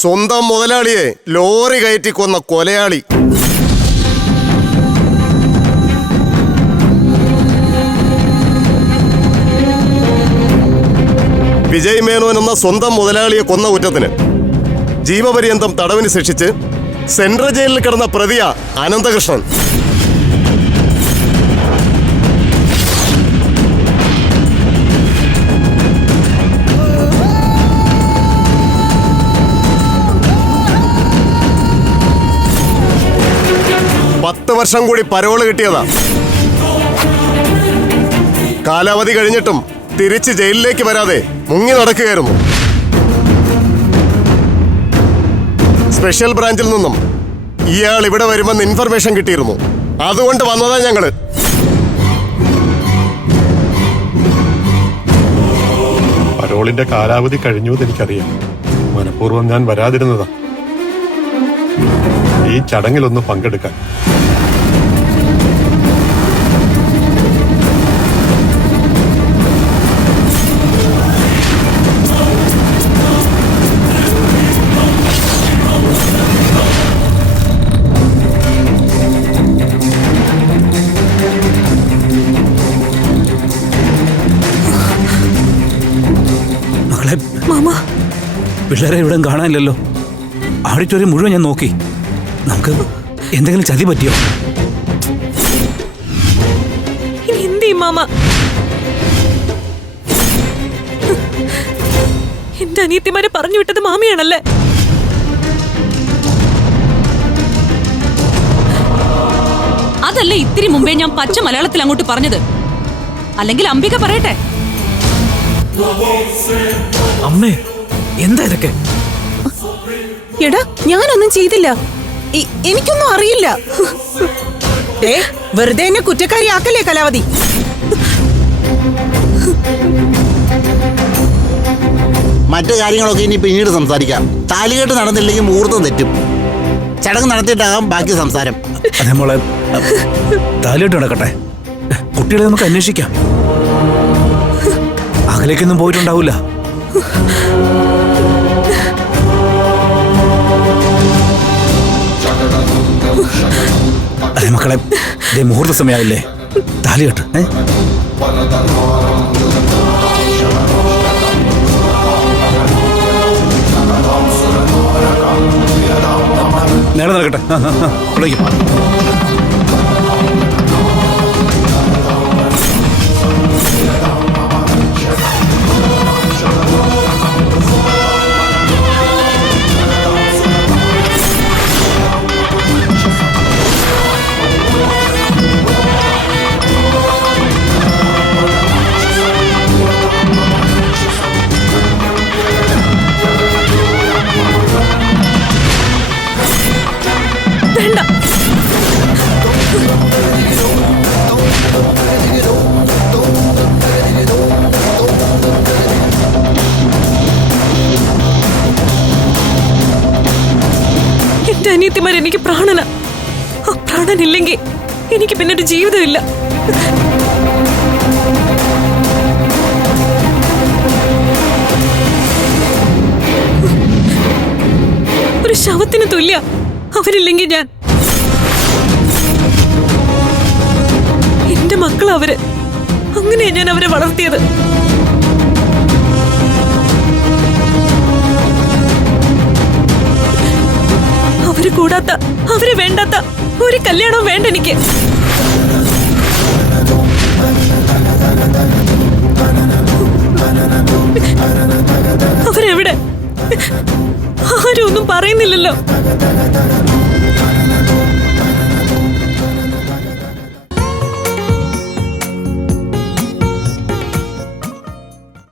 സ്വന്തം മുതലാളിയെ ലോറി കയറ്റി കൊന്ന കൊലയാളി. വിജയ് മേനോൻ എന്ന സ്വന്തം മുതലാളിയെ കൊന്ന കുറ്റത്തിന് ജീവപര്യന്തം തടവിന് ശിക്ഷിച്ച് സെൻട്രൽ ജയിലിൽ കിടന്ന പ്രതിയ അനന്തകൃഷ്ണൻ. പത്ത് വർഷം കൂടി പരോള് കിട്ടിയതാ. കാലാവധി കഴിഞ്ഞിട്ടും തിരിച്ച് ജയിലിലേക്ക് വരാതെ മുങ്ങി നടക്കുകയായിരുന്നു. സ്പെഷ്യൽ ബ്രാഞ്ചിൽ നിന്നും ഇയാൾ ഇവിടെ വരുമെന്ന് ഇൻഫർമേഷൻ കിട്ടിയിരുന്നു. അതുകൊണ്ട് വന്നതാ ഞങ്ങള്. പരോളിന്റെ കാലാവധി കഴിഞ്ഞു എന്ന് എനിക്കറിയാം. മനഃപൂർവ്വം ഞാൻ വരാതിരുന്നതാ ഈ ചടങ്ങിലൊന്ന് പങ്കെടുക്കാൻ. പിള്ളേരെ ഇവിടെ കാണാനില്ലല്ലോ. ഓഡിറ്റോറിയം മുഴുവൻ ഞാൻ നോക്കി. നമുക്ക് എന്തെങ്കിലും ചതി പറ്റിയോ? എന്റെ അനിയത്തിമാരെ പറഞ്ഞു വിട്ടത് മാമിയാണല്ലേ? അതല്ലേ ഇത്തിരി മുമ്പേ ഞാൻ പച്ച മലയാളത്തിൽ അങ്ങോട്ട് പറഞ്ഞത്. അല്ലെങ്കിൽ അംബിക പറയട്ടെ. അമ്മേ, എന്താ ഇതൊക്കെ? എടാ, ഞാനൊന്നും ചെയ്തില്ല. എനിക്കൊന്നും അറിയില്ല. വെറുതെ എന്നെ കുറ്റക്കാരിയാക്കല്ലേ കലാവതി. മറ്റു കാര്യങ്ങളൊക്കെ ഇനി പിന്നീട് സംസാരിക്കാം. താലികെട്ട് നടന്നില്ലെങ്കിൽ മുഹൂർത്തം തെറ്റും. ചടങ്ങ് നടത്തിയിട്ടാകാം ബാക്കി സംസാരം. അതെ മോളെ, താലികെട്ട് നടക്കട്ടെ. കുട്ടികളെ നമുക്ക് അന്വേഷിക്കാം. അകലേക്കൊന്നും പോയിട്ടുണ്ടാവില്ല. അതെ മക്കളെ, ഇതേ മുഹൂർത്ത സമയമായില്ലേ? താലികെട്ട്. നേരെ നടക്കട്ടെ. വിളിക്കും. എന്റെ അനിയത്തിമാർ എനിക്ക് പ്രാണന. ആ പ്രാണനില്ലെങ്കിൽ എനിക്ക് പിന്നെ ഒരു ജീവിതമില്ല. ഒരു ശവത്തിന് തുല്യ അവരില്ലെങ്കിൽ ഞാൻ. എന്റെ മക്കൾ അവര്. അങ്ങനെയാ ഞാൻ അവരെ വളർത്തിയത്. അവര് കൂടാത്ത, അവര് വേണ്ടാത്ത ഒരു കല്യാണവും വേണ്ട എനിക്ക്. അവരെവിടെ? ആരും ഒന്നും പറയുന്നില്ലല്ലോ.